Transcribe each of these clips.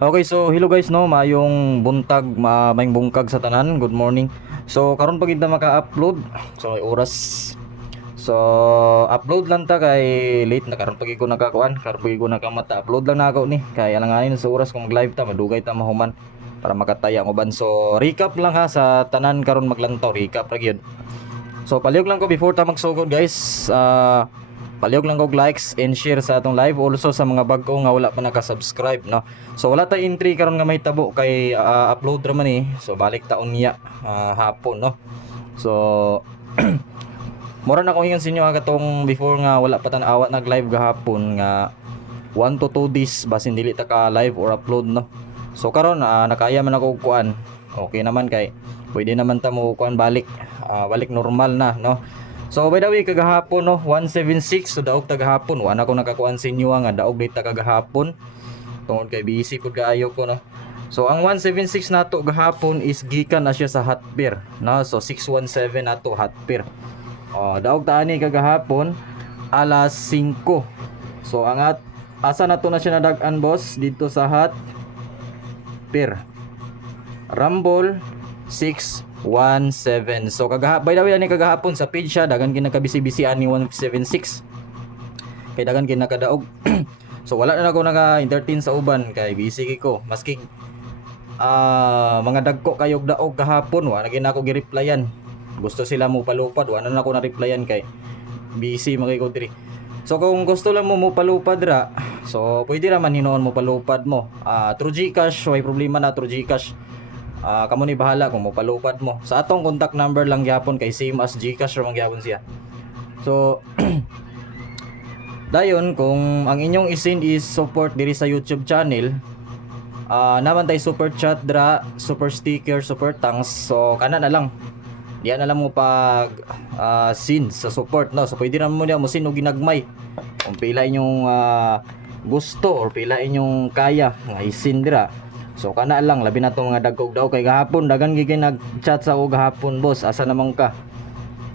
Okay, so hello guys no, mayong buntag, mayong bungkag sa tanan. Good morning. So karon pa gid na maka-upload. So may oras. So upload lang ta kay late na karon pa gid ko nakakuan, karon pa gid ko nakamata. Upload lang na ako ni kay alanganin sa oras kung mag-live ta, madugay ta mahuman para makataya mo ban. So recap lang ha sa tanan karon maglantaw, recap ra gyud. So palihog lang ko before ta magsugod guys. Palihog lang kog likes and share sa atong live, also sa mga bag ko nga wala pa naka-subscribe no. So wala tay entry karon nga may tabo kay upload ra man So balik taon niya hapon no. So mura na ko ingon sa inyo katong before nga wala pa tan-awat nag-live gahapon nga 1 to 2 days basin dili ta ka live or upload no. So karon nakaya man ako kuan. Okay naman kay pwede naman ta mo kuan balik balik normal na no. So by the way kagahapon no 176 so daog tagahapon wa na ko nakakuan sa inyo nga daog dita kagahapon tungod kay busy pud kaayo ko no. So ang 176 nato gahapon is gikan na siya sa hotpair no. So 617 nato hotpair. Daog ta ani kagahapon alas 5. So asa nato na siya nadag-an boss dito sa hotpair. Rumble 617. So by the way ani kagahapon sa page siya dagan kinakabisi-bisi ani 176. Kay dagan kinakadaog. So wala na ako naka-entertain sa uban kay busy ko. Maski mga dagko kayog daog kahapon wa na gid ako gi-replyan. Gusto sila mo palupad wa na ako na-replyan kay busy magay ko diri. So kung gusto lang mo palupad ra, so pwede ra man hinoon mo palupad mo. Through GCash, way problema na through GCash. Kamo ni bahala kung mopalupad mo. Sa atong contact number lang gyapon kay same as GCash ra man gyapon siya. So dayon kung ang inyong isend is support diri sa YouTube channel, naman tay super chat dra, super sticker, super thanks. So kana na lang. Diyan na lang mo pag send sa support no. So pwede ra mo niya mo send og ginagmay. Kung pila inyong gusto or pila inyong kaya nga isend dira. So kana lang labi na to mga dagkog daw kay gahapon dagan gigay nag-chat sa og gahapon boss asa naman ka?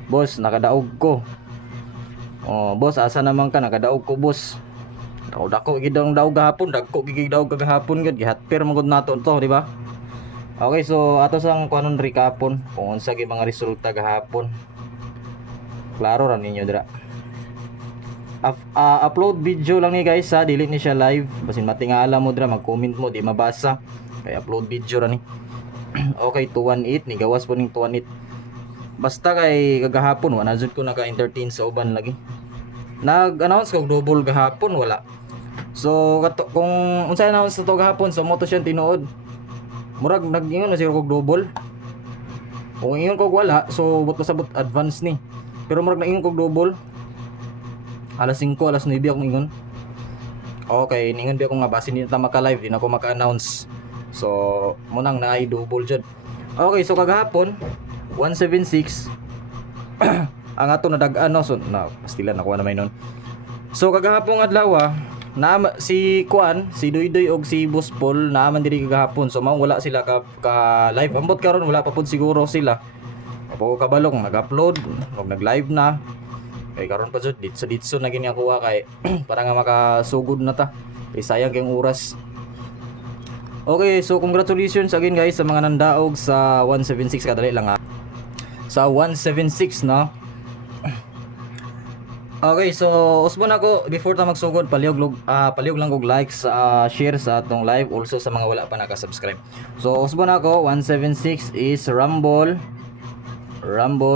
Boss nakadaog ko. Boss asa naman ka nakadaog ko boss. Dako gid daw gahapon dagko gigay daw kagahapon gid gihatper magud nato to di ba? Okay so ato sang kuanon recapon kung unsa gyud mga resulta gahapon. Klaro ra ninyo dira. Upload video lang ni guys ha, dili ni siya live basin matingala mo dira mag-comment mo di mabasa kay upload video ra ni. Okay 218 ni gawas po ning 218 basta kay kagahapon wala jud ko naka-entertain sa uban lagi. Nag-announce kog double gahapon wala. So kung unsa announce to gahapon so mo to siya tinuod murag nag-ingon na siya kog double. Kung ingon kog wala so but pasabot advance ni pero murag na-ingon kog double. Alas 5, alas 9 ako ingon. Okay, ningon bi ako nga basin dito maka-live, di na ako maka-announce. So, munang naay double jud. Okay, so kagahapon 176 ang ato nadag-an no. So, pastilan ako na may nun. So kagahapon adlaw na si Kuan, si Doydoy og si Boss Paul naaman diri kagahapon. So mao wala sila ka live. Ambot karon wala pa pud siguro sila. Kapag kabalo kung nag-upload, kung nag-live na. Kay karon pa jud ditso na gini ako kay para nga makasugod na ta. Kay sayang kayong oras. Okay, so congratulations again guys sa mga nandaog sa 176 kadali lang sa 176 no. Okay, so usbon ako before ta magsugod palihog lang kog likes share sa atong live also sa mga wala pa naka-subscribe. So usbon ako 176 is Rumble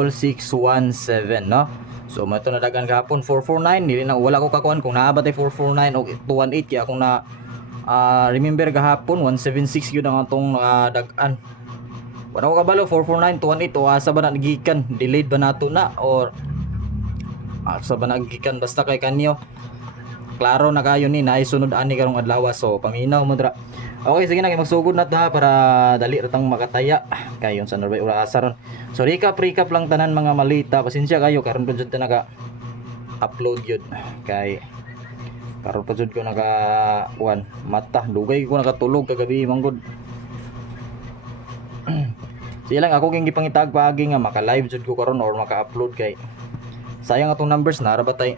617 no. So mato na dagan gahapon 449 dili na wala ko kakuan kung naabot ay 449 o 218 kaya akong na remember gahapon 176 gyud ang atong dagan. Wala ko kabalo 449 218 o asa ba na nagikan delayed ba nato na or asa ba nagikan basta kay kanyo klaro na kayo ni naisunod ani karong adlaw so paminaw mo dra. Okay sige na magsugod na ta para dali ratang makataya kayon sa Norbay ura asaron. So recap lang tanan mga malita. Pasensya kayo karon pa jud ta naka-upload yun kay karon pa jud ko naka kuan mata dugay ko nakatulog kagabi manggod. Sige lang ako king gipangitag paagi nga maka-live jud ko karon or maka-upload kay sayang atong numbers na ra batay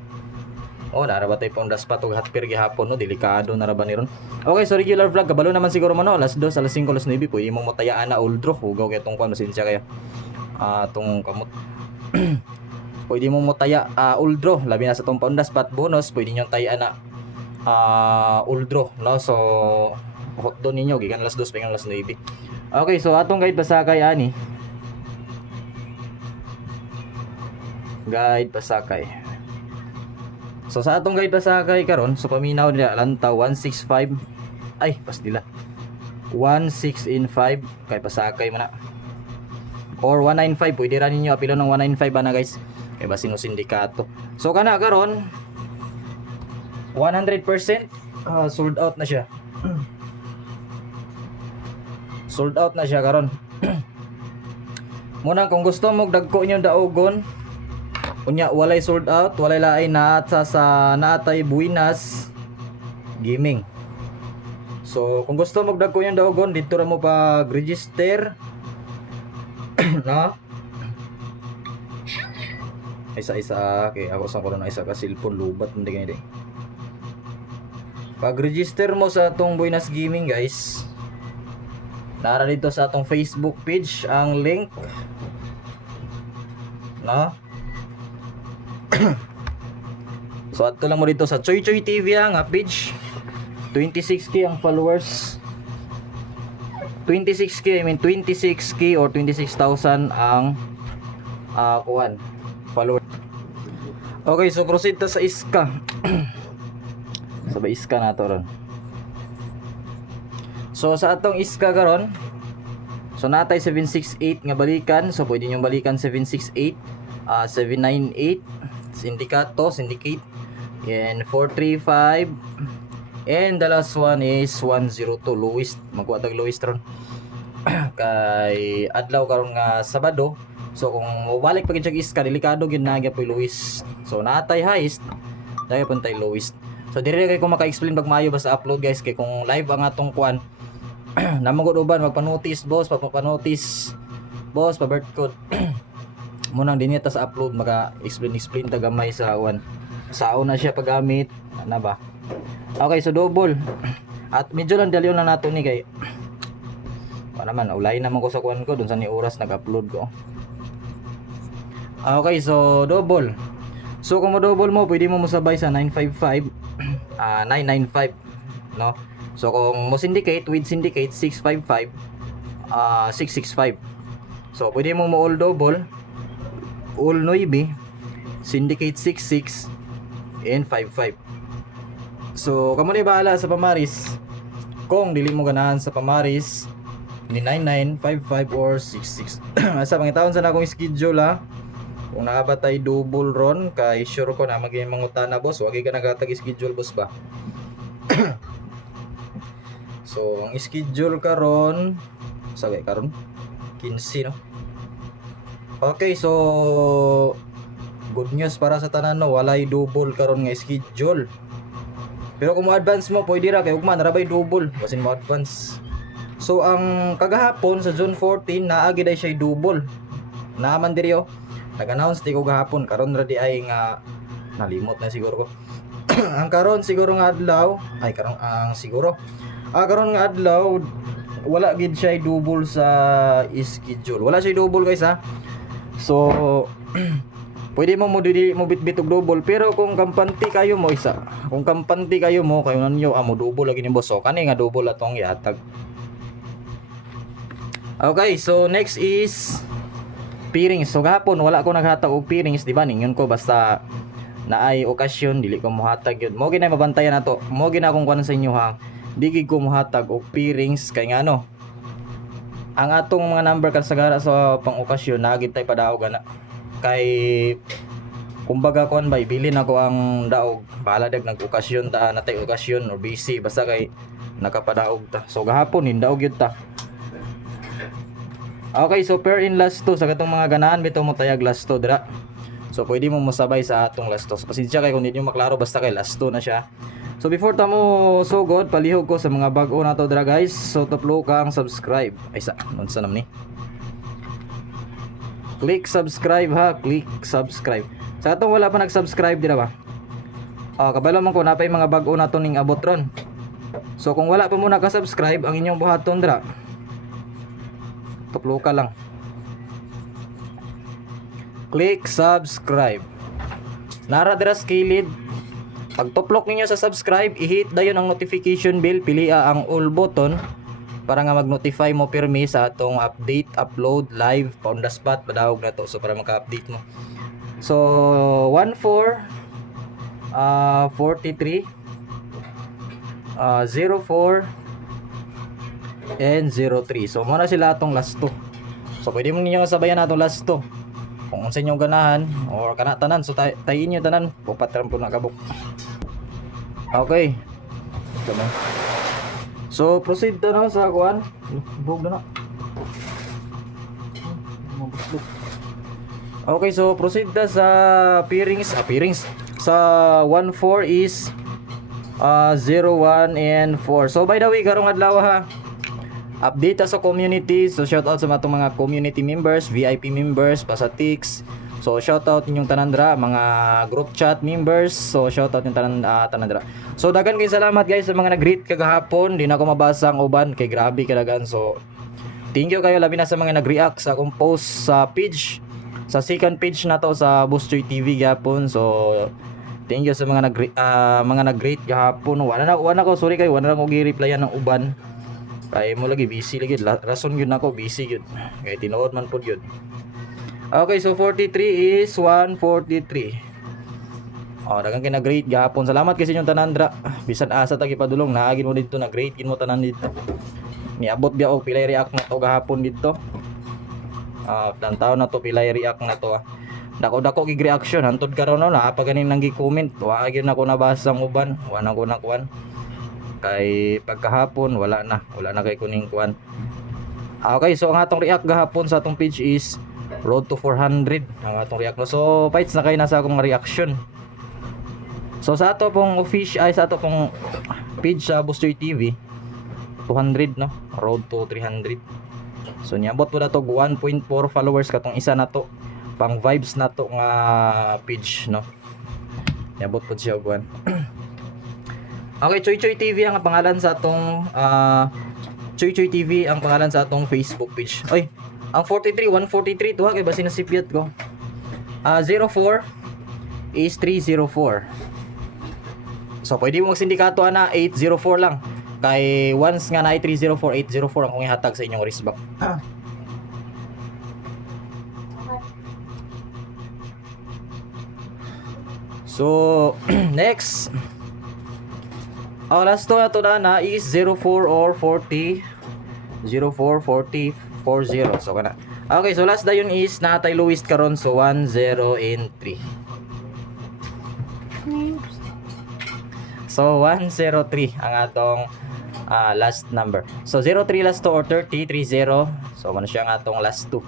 Oh, narabatay pong daspatog hatpir gihapon no, delikado naraba ni ron. Okay, so regular vlog kabalo naman siguro man no, alas 2, alas 5, alas 9 pwede mong motayaan na uldro. Hugaw kay tong kwan masensya kayo. Tong kamot. Pwede mong motaya uldro, labi na sa tong pandaspat bonus, pwede niyo tayaan na uldro no. So hot doon ninyo gikan alas 2 pingan alas 9. Okay, so atong guide pasakay ani. Guide pasakay. So sa atong guide pasakay karon, so paminaw nila lantaw 165. Ay, pas dila. 16 in 5 kay pasakay man na. Or 195 pwede ra ninyo apilo ng 195 ana guys. Kay basin no sindikato. So kana karon 100% sold out na siya. Sold out na siya karon. Muna kung gusto mo dagko inyo daogon, unya walay sold out, walay laay na sa naatay Buinas Gaming. So kung gusto mo dagko inyo daogon, dito ra mo pag register. No? Isa-isa kay ako sa ko na isa ka cellphone lubat mo digay di. Pag register mo sa atong Buinas Gaming guys, nara dito sa atong Facebook page ang link. No? So ato lang mo dito sa Choy Choy TV nga page. 26k ang followers. 26k, I mean 26k or 26,000 ang kuan followers. Okay, so proceed ta sa iska. Sabay iska na to ron. So sa atong iska karon, so natay 768 nga balikan, so pwede niyo balikan 768, 798 syndicate, and 435, and the last one is 102 lowest, magkuha tag lowest ron. Kay adlaw karon nga Sabado, so kung mobalik pag check iska delikado gyud na gyapon lowest. So natay highest, dagay pun tay lowest. So dire kay ko maka-explain pag maayo basta upload guys, kay kung live ang atong kuan namagod uban magpa-notice boss, pa-notice boss, pa-birth code. Munang dinhi ta sa upload maka-explain ta gamay sa kuan. Sao na siya paggamit na ba. Okay, so double. At medyo lang dalyon lang nato ni kay naman ulay naman ko sa kuan ko dun sa ni oras nag-upload ko. Okay, so double. So kung mo double mo, pwede mo musabay sa 955, 995, no? So kung mo syndicate with syndicate 655, 665. So pwede mo all double, all 9, syndicate 66 and 55. So kamo ni bahala sa pamaris. Kung dili mo ganahan sa pamaris ni 99, 55 or 66. Asa pangitawon sa akong schedule ha. Kung nakabatay double ron, kay sure ko na maging mangutana boss, wag ka nagatag schedule boss ba. So ang schedule karon sagay karon 15 no. Okay, so good news para sa tanan no, walay double karon nga schedule. Pero kung mo advance mo pwede ra kay ugma narabay double basin mo advance. So ang kagahapon sa June 14 naagi day siya double. Naaman diri oh. Nag-announce di ko gahapon karon ra di ay nga nalimot na siguro ko. Ang karon siguro nga adlaw ay karon ang siguro. Karon nga adlaw wala gid siya double sa schedule. Wala siya double guys ha. So pwede mo bitbit og double pero kung kampante kayo mo isa. Kung kampante kayo mo kayo nanyo mo double lagi ni boss. So kani nga double atong ihatag. Okay, so next is pairings. So gahapon wala ko naghatag og pairings, di ba? Ningon ko basta naay okasyon dili ko mohatag yun. Mo ginay mabantayan nato. Mo gina akong kuan sa inyo ha. Di gid ko mohatag og pairings kay ngano. Ang atong mga number kasagara sa pang-okasyon nagid tay padaog ana. Kay kumbaga kon bay bilin ako ang daog. Bahala dag nag-okasyon ta natay okasyon or busy basta kay nakapadaog ta. So gahapon hindaog yun ta. Okay, so pair in last 2 sa katong mga ganahan bitaw mo tayag last 2 dira. So pwede mo masabay sa atong last 2. Pasensya kay kung hindi nyo maklaro basta kay last 2 na siya. So before ta mo sugod, palihog ko sa mga bag-o na to dira guys. So tuplo kang subscribe. Ay sa nunsa nam ni. Click subscribe ha, click subscribe. Sa atong wala pa nag-subscribe dira ba? Kabalo man ko napay mga bag-o na to ning abot ron. So kung wala pa mo naka-subscribe, ang inyong buhaton dra. Tuklo ka lang. Click subscribe. Nara dira sa kilid. Pag tuplok ninyo sa subscribe, i-hit dayon ang notification bell, pilia ang all button para nga mag-notify mo pirmi sa atong update, upload, live, on the spot, padawag na to. So para maka-update mo. So 14 43 04 and 03. So muna sila atong last 2. So pwede mo ninyo sabayan atong last 2. Kung sa inyong ganahan or kana tanan, so tayin niyo tanan, pupatram po na kabuk. Okay. So proceed to na sa kuan. Bug na. Okay, so proceed na sa pairings. Sa 14 is 01 and 4. So by the way, karong adlaw ha, update sa community. So shout out sa mga community members, VIP members, pasatiks. So shout out ninyong tanandra, mga group chat members. So shout out yung tanandra. So dagan kay salamat guys sa mga nag-greet kagahapon. Di na ako mabasa ang uban kay grabe kadagan. So thank you kayo labi na sa mga nag-react sa akong post sa page, sa second page na to sa Bustoy TV gapon. So thank you sa mga nag-greet gahapon. Wala ko, sorry kayo, wala na ko gi-replyan ng uban. Kaya mo lagi busy lagi, rason yun ako busy yun. Kaya tinuod man po yun. Okay, so 43 is 143. Dagang kina-greet gahapon. Salamat kasi yung tanandra. Bisan asa tagi padulong, naagin mo dito, na-greet mo tanan dito. Niabot biya og pilay react na to gahapon dito. Tantaw na to pilay react na to. Dako gig reaction hantod karon na pa ganin nang gi-comment. Wa gyud nako nabasa ang uban, wa na ko nakuan. Kay pagkahapon wala na kay kuning kuan. Okay, so ang atong react gahapon sa atong page is road to 400 ang atong react. So fights na kay nasa akong reaction. So sa ato pong sa ato pong page sa Bustoy TV 200 no, road to 300. So niabot po na to 1.4 followers katong isa na to. Pang vibes na to nga page no. Niabot po siya og 1. Okay, Choy Choy TV ang pangalan sa atong Choy Choy TV ang pangalan sa atong Facebook page. Oy, ang 143 to ha kay basi nasipyat ko. 04 is 304. So pwede mo magsindikato na 804 lang. Kay once nga na 304 804 ang kong ihatag sa inyong wristband. So next, last to na to na is 04 or 40 04 40 40. So kana. Okay, so last dayon is natay Luis karon, so 10 and 3. So 103 ang atong last number. So 03 last to or 30 30. So man siya ang atong last 2.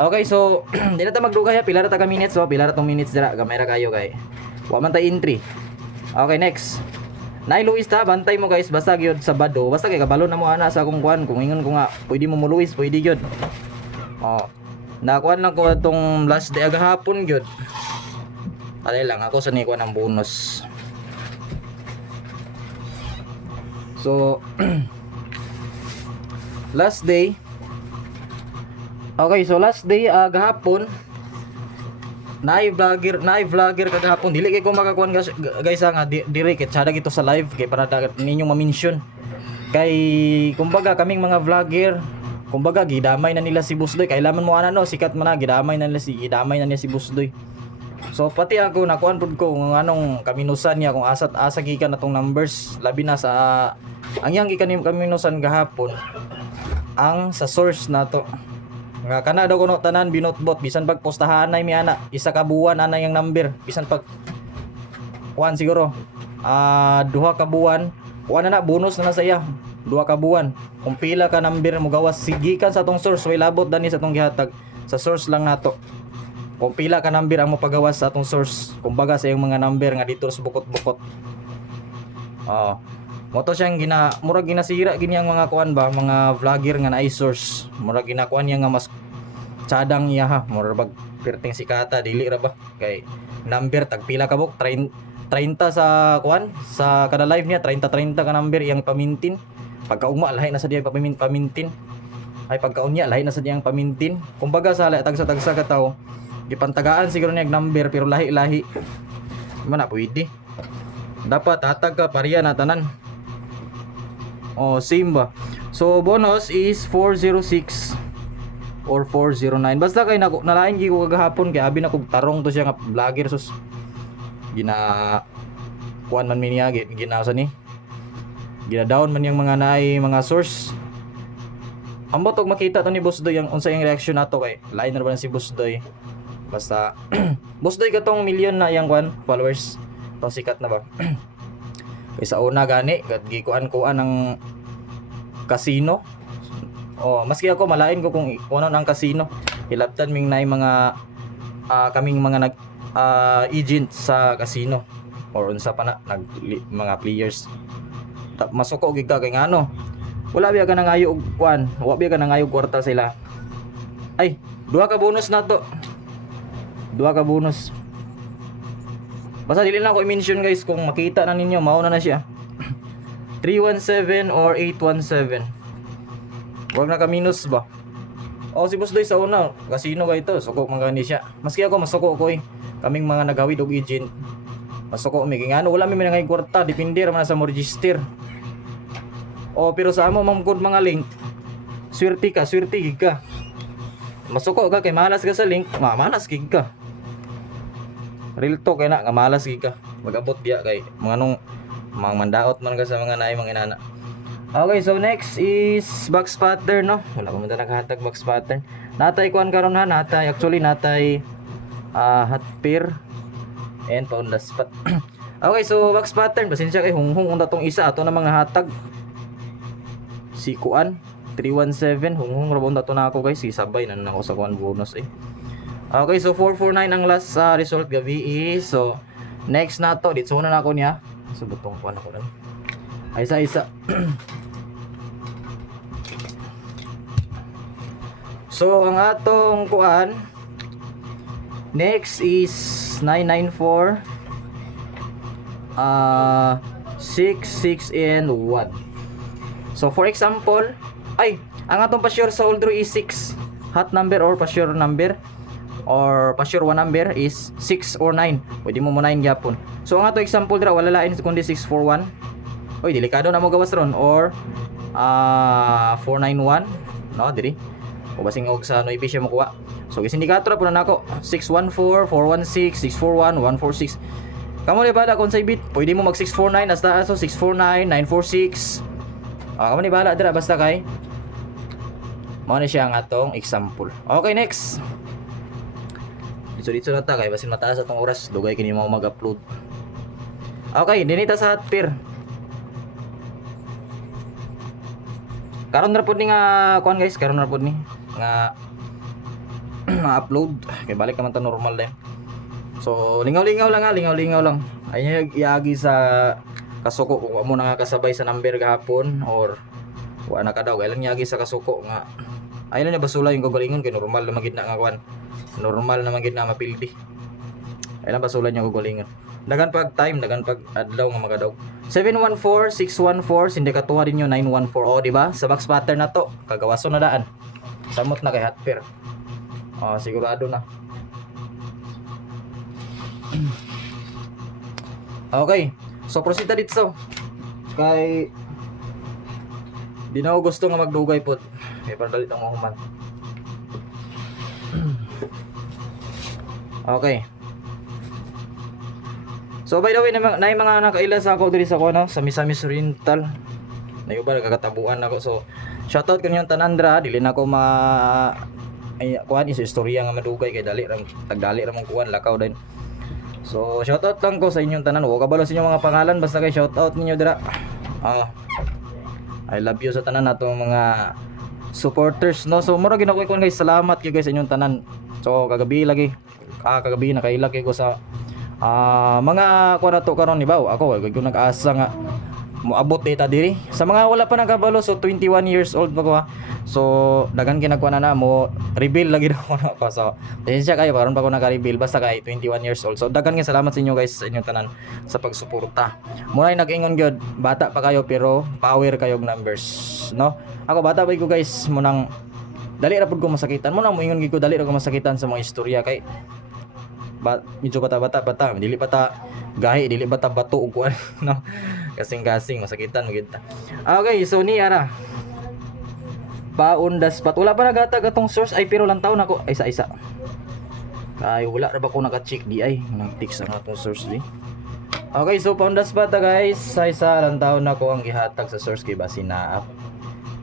Okay, so di na ta magdugay ha, pila ra ta ka minutes. So pila ra tong minutes dira, gamay ra kayo kay wa man ta entry. Okay, next. Nay Luis ta, bantay mo guys, basta gyud Sabado. Basta kay kabalo na mo ana sa akong kuan. Kung ingon ko nga pwede mo Luis, pwede gyud. Nakuan lang ko atong last day agahapon gyud. Alay lang ako sa ni kuan ang bonus. So last day. Okay, so last day gahapon naay vlogger kagahapon. Dili kay ko makakuan guys nga dire kay sada gito sa live kay para ninyong ma-mention. Kay kumbaga kaming mga vlogger, kumbaga gidamay na nila si Busdoy. Kailangan mo ano sikat man na gidamay na niya si Busdoy. So pati ako nakuan pud ko kung anong kaminusan niya, kung asa gikan natong numbers, labi na sa ang yang gikan kaminusan gahapon ang sa source nato. Nga kana daw kuno tanan binotbot bisan pag postahan nay mi ana isa ka buwan ana yang number, bisan pag kuan siguro duha ka buwan kuan na bonus na saya duha ka buwan kung pila ka number mo gawas sigikan sa atong source, way labot dani sa atong gihatag sa source lang nato. Kung pila ka number ang mapagawas sa atong source, kumbaga sa yung mga number nga dito sa bukot-bukot. Mo to siyang murag ginasira gini ang mga kuan ba, mga vlogger nga naay source. Murag ginakuan niya nga mas tsadang iya ha, murag perting sikata dili ra ba kay number tag pila ka buk 30 sa kuan sa kada live niya 30 ka number iyang pamintin. Pagkaugma lahi na sa diyang pamintin. Ay pagkaunya lahi na sa diyang pamintin. Kumbaga sa tagsa ka tao, gipantagaan siguro niya number pero lahi-lahi. Man na pwede. Dapat hatag ka pareha na tanan. Oh, same ba? So bonus is 406 or 409. Basta kay nalain gi ko kagahapon kay abi na kog tarong to siya nga vlogger sus. Gina kuan man mi niya ginasa ni. Gina-down man yang mga naay mga source. Ambot og makita to ni Boss Doy ang unsa yung reaction nato kay lain na ba si Boss Doy. Basta Boss Doy katong million na yang kuan followers. To sikat na ba? Kay sa una gani gikuan-kuan ang casino. Oh, maski ako malain ko kung ano ang casino. Hilabtan ming nay mga kaming mga agent sa casino or unsa pa na mga players. Masuko gid ka kay ngano. Wala biya ka nangayo og kuan, wa biya ka nangayo kwarta sila. Ay, duha ka bonus na to. Duha ka bonus. Basta dili na ko i-mention guys kung makita na ninyo, mao na siya. 317 or 817. Wag na ka minus ba? O si Boss Doy sa una, casino ka ito, suko man gani siya. Maski ako masuko ko kaming mga nagawid og agent. Masuko mi kay ngano wala mi nangayo kwarta, depende ra man sa mo register. O pero sa amo mamgod mga link, swerte gig ka. Masuko ka kay malas ka sa link, malas gig ka. Real talk kay na nga malas gig ka. Magabot diya kay mga nung mga mandaot man ka sa mga naay mga inana. Okay, so next is box pattern no. Wala pa man naghatag box pattern. Natay kuan karon ha, natay hot pair and pound the spot. Okay, so box pattern pasensya kay hunghung unta tong isa ato na mga hatag. Si kuan 317 hunghung ra unta to na ako guys, sisabay na ako sa kuan bonus eh. Okay, so 449 ang last result gabi is. So next na to dito na ako niya. So butong kuan ako lang. Ay isa. So ang atong kuan next is 994 6 and 1. So for example, ang atong pa-sure sa all draw is 6. Hot number or pa-sure number or pa-sure one number is 6 or 9. Pwede mo 9 gyapon. So ang atong example dira wala lain kundi 641. Oy, delikado na mo gawas ron or 491 no diri. O basing og sa noy siya makuha. So isindikator po na nako 614, 416, 641, 146. Kamo ni bala kung sa bit, pwede mo mag 649 hasta so 649, 946. Kamo ni bala dira basta kay mao na siya ang atong example. Okay, next. Dito na ta kay basin mataas atong oras, dugay kini mo mag-upload. Okay, dinita sa hot pair. Karon ra pud ni nga kuan guys, karon ra pud ni nga upload kay balik naman ta normal din. So lingaw-lingaw lang. Ay iagi sa kasuko kung mo na nga kasabay sa number gahapon or wa na ka daw kailan iagi sa kasuko nga ay na basula yung gugalingon kay normal na magid na nga kuan. Normal na magid na mapildi. Ay lang basulan yung gugalingon. Dagan pag time, dagan pag adlaw nga magadaw. 714, 614, sindikatuha din yung 914. O, di ba? Sa box pattern na to, kagawaso na daan. Samot na kay hot pair. Sigurado na. Okay. So, proceed na dito. Kay di na ako gusto nga magdugay po. Kaya para dalit ang mahuman. Okay. So by the way, na yung mga nakaila sa ako diri sa kuno sa Misamis Oriental. Na yung ba nagkakatabuan ako. So shoutout kanyo tanandra, dili na ko kuan is istorya nga madugay kay dali ram tagdali ra mong kuan lakaw din. So shoutout lang ko sa inyong tanan. Wa kabalo sa inyong mga pangalan basta kay shoutout ninyo dira. I love you sa tanan nato mga supporters no. So mura ginakuha ko guys, salamat kay guys sa inyong tanan. So kagabi nakaila kay ko sa mga kuha na to karon ni baw ako kung nag-asa nga moabot data diri sa mga wala pa nakabalo. So 21 years old pa ko ha. So dagan kinagkuha na mo reveal lagi na ko na pa. So pasensya kayo karon pa ko naka-reveal basta kay 21 years old. So dagan nga salamat sa inyo guys sa inyong tanan sa pagsuporta. Muna nag-ingon gyud bata pa kayo pero power kayo numbers no. Ako bata pa ko guys mo nang dali ra pud ko masakitan mo nang moingon gyud ko dali ra ko masakitan sa mga istorya kay medyo bata dili bata gahi dili bata bato ug kuan no. Kasing masakitan mo gid ta. Okay, so ni ara paon daspat wala pa nagatag atong source ay pero lang taon ako ay isa ay wala ra ba ko naka-check di ay nang fix ang atong source di. Okay, so paon daspat guys sa isa lang taon ako ang gihatag sa source kay basin na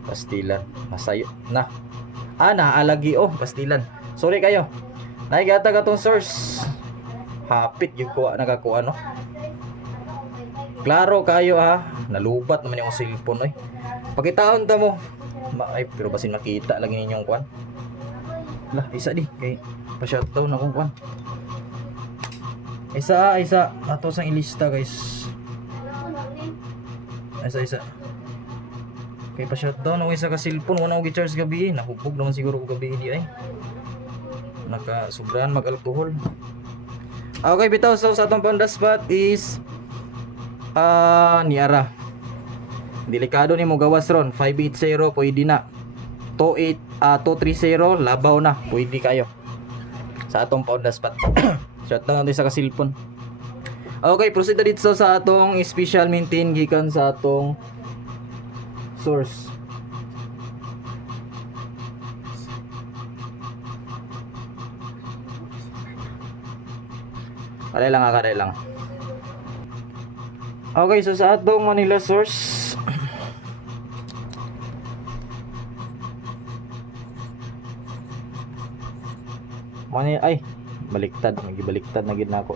pastilan masayo na naalagi pastilan sorry kayo naigatag atong source hapit yung kuha nakakuha no. Klaro kayo ha, nalubat naman yung cellphone pakitaon ta mo ay pero basin makita lagi ninyong kuan lah isa di kay pa-shutdown akong kuan isa ato sang ilista guys isa kay pa-shutdown ako isa ka cellphone wala ko gi-charge gabi nahubog naman siguro ko gabi di ay nakasobrahan mag-alcohol. Okay bitaw so sa atong pandaspat is niara delikado ni mo gawas ron 580 pwede na 230 labaw na pwede kayo sa atong pandaspat. Shutdown natin sa kasilpon. Okay proceed na dito sa atong special maintain gikan sa atong source. Kare lang. Okay, so sa atong Manila source ay baliktad na gid nako.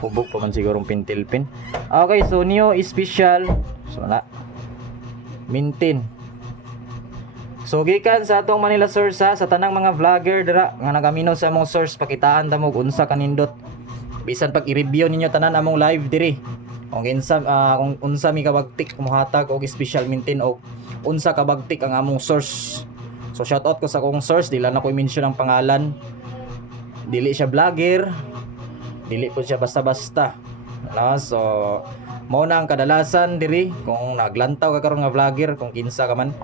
Hubog pa man sigurong pintilpin. Okay, so new special so na maintain. So gikan sa atong Manila source sa tanang mga vlogger dira nga nagaminaw sa among source pakitaan ta mo unsa kanindot bisan pag i-review ninyo tanan among live diri kung unsa mi kabagtik muhatag og special maintain o unsa kabagtik ang among source. So shout out ko sa akong source dili na ko i-mention ang pangalan, dili siya vlogger, dili po siya basta-basta no? So mao na ang kadalasan diri kung naglantaw ka karon nga vlogger kung kinsa ka man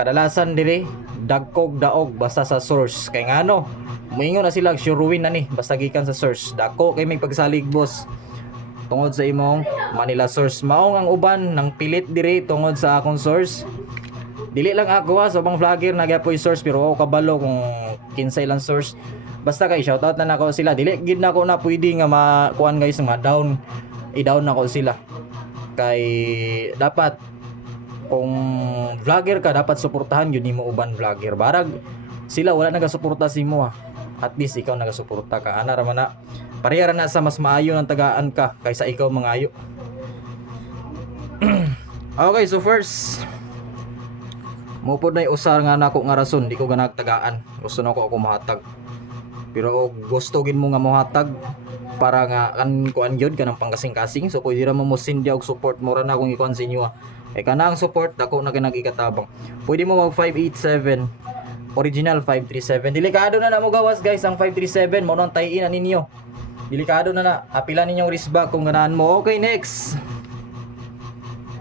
kadalasan diri dagkog daog basta sa source kay ngano moingon na sila suruin na ni basta gikan sa source dako kay may pagsalig boss tungod sa imong Manila source. Maong ang uban ng pilit diri tungod sa akong source dili lang ako sa bang vlogger nagyapoy source pero ako kabalo kung kinsa ilang source basta kay shoutout na nako sila dili gid nako na pwede nga makuan guys nga down i-down nako sila kay dapat kung vlogger ka dapat suportahan yun nimo uban vlogger barag sila wala nagasuporta si mo at least ikaw nagasuporta ka ana ra man na pareha ra na sa mas maayo ng tagaan ka kaysa ikaw mangayo. Okay, so first mupod na usar nga nako nga rason di ko ganag tagaan gusto nako ako mahatag pero gusto gid mo nga mohatag para nga kan kuan gyud kanang pangkasing-kasing so pwede ra mo sindi og support mo ra na kung ikuan sa inyo kay kanang support dako na ikatabang pwede mo mag 587 original 537 delikado na mo gawas guys ang 537 mo nang tayin na ninyo delikado na apila ninyong wristback kung ganahan mo. Okay, next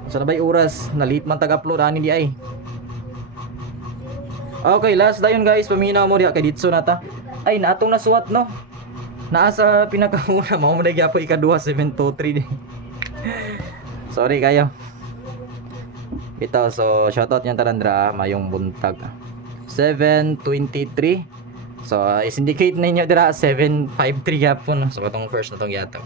sa nabay oras na late man tag-upload ani di ay. Okay, last dayon guys paminaw mo diha kay ditso na ta ay naatong nasuwat no naa sa pinakauna mao mo nagyapo ika-2 723 sorry kayo bitaw. So shoutout niyang tarandra mayong buntag 723 so is-indicate na inyo dira 753 yapon so katong first na tong yatag.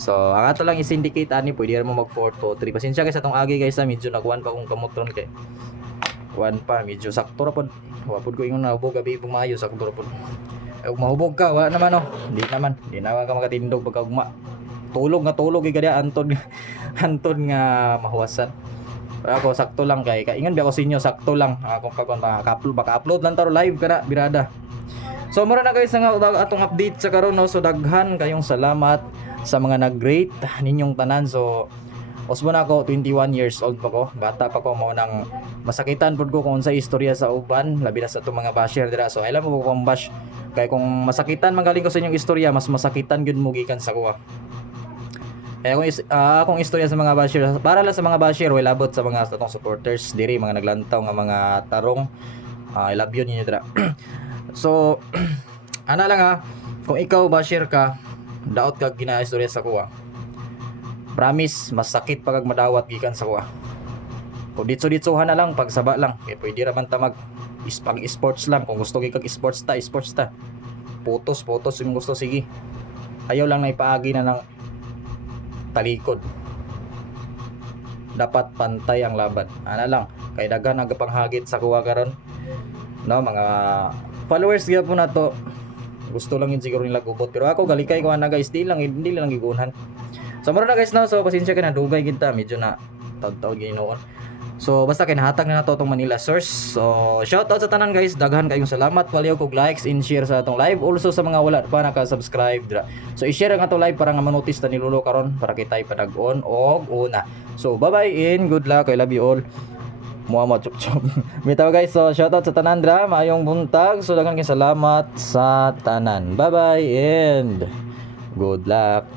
So ang ato lang is-indicate ani pwede mo mag 423 pasensya guys atong agi guys medyo nagkuan pa kung kamotron kay kuan pa medyo sakto ra pod wapod ko ingon na hubog gabi pumayo sakto ra pod mahubog ka wa naman hindi naman ka makatindog pagka ugma tulog igada antod nga mahuwasan. Pero ako sakto lang kay ingon bi ako sa inyo sakto lang kung maka-upload lang taro live kada birada. So mura na guys nga atong update sa karon no. So daghan kayong salamat sa mga nag-rate ninyong tanan. So usbo na ako, 21 years old pa ko, bata pa ko, mao nang masakitan pud ko kung unsa istorya sa uban, labi na sa itong mga basher dira. So alam mo ko kung bash, kay kung masakitan magaling ko sa inyong istorya, mas masakitan gyud mo gikan sa kuha. Kaya kung istorya sa mga basher, para lang sa mga basher, well abot sa mga tatong supporters diri, mga naglantaw nga mga tarong, I love you ninyo dira. So ana lang ha, kung ikaw basher ka, daot kag ginaistorya sa kuha, promise masakit pag madawat gikan sa kuha. Kung ditso-ditsohan na lang, pagsaba lang, kaya pwede ra man ta mag pang sports lang. Kung gusto gyud kag sports ta. Putos yung gusto, sige. Ayaw lang na ipaagi na ng talikod. Dapat pantay ang laban. Ana lang, kay daghan nagapanghagit sa kuha karon. No, mga followers gyud po na to. Gusto lang yun siguro nila gubot, pero ako galikay ko na guys, hindi lang gigunan. So mura na guys, no, so pasensya ka na, dugay ginta, medyo na taw-taw ginoon. So basta kinahatag na nato tong Manila source. So shout out sa tanan guys, daghan kayong salamat, paliw kog likes and share sa atong live, also sa mga wala pa naka-subscribe dra. So i-share nga to live para nga manotice ta ni Lolo karon, para kitay padag-on og una. So bye bye and good luck, I love you all. Muhammad chop. Bitaw guys, so shout out sa tanan dra, maayong buntag. So daghan kayong salamat sa tanan. Bye bye and good luck.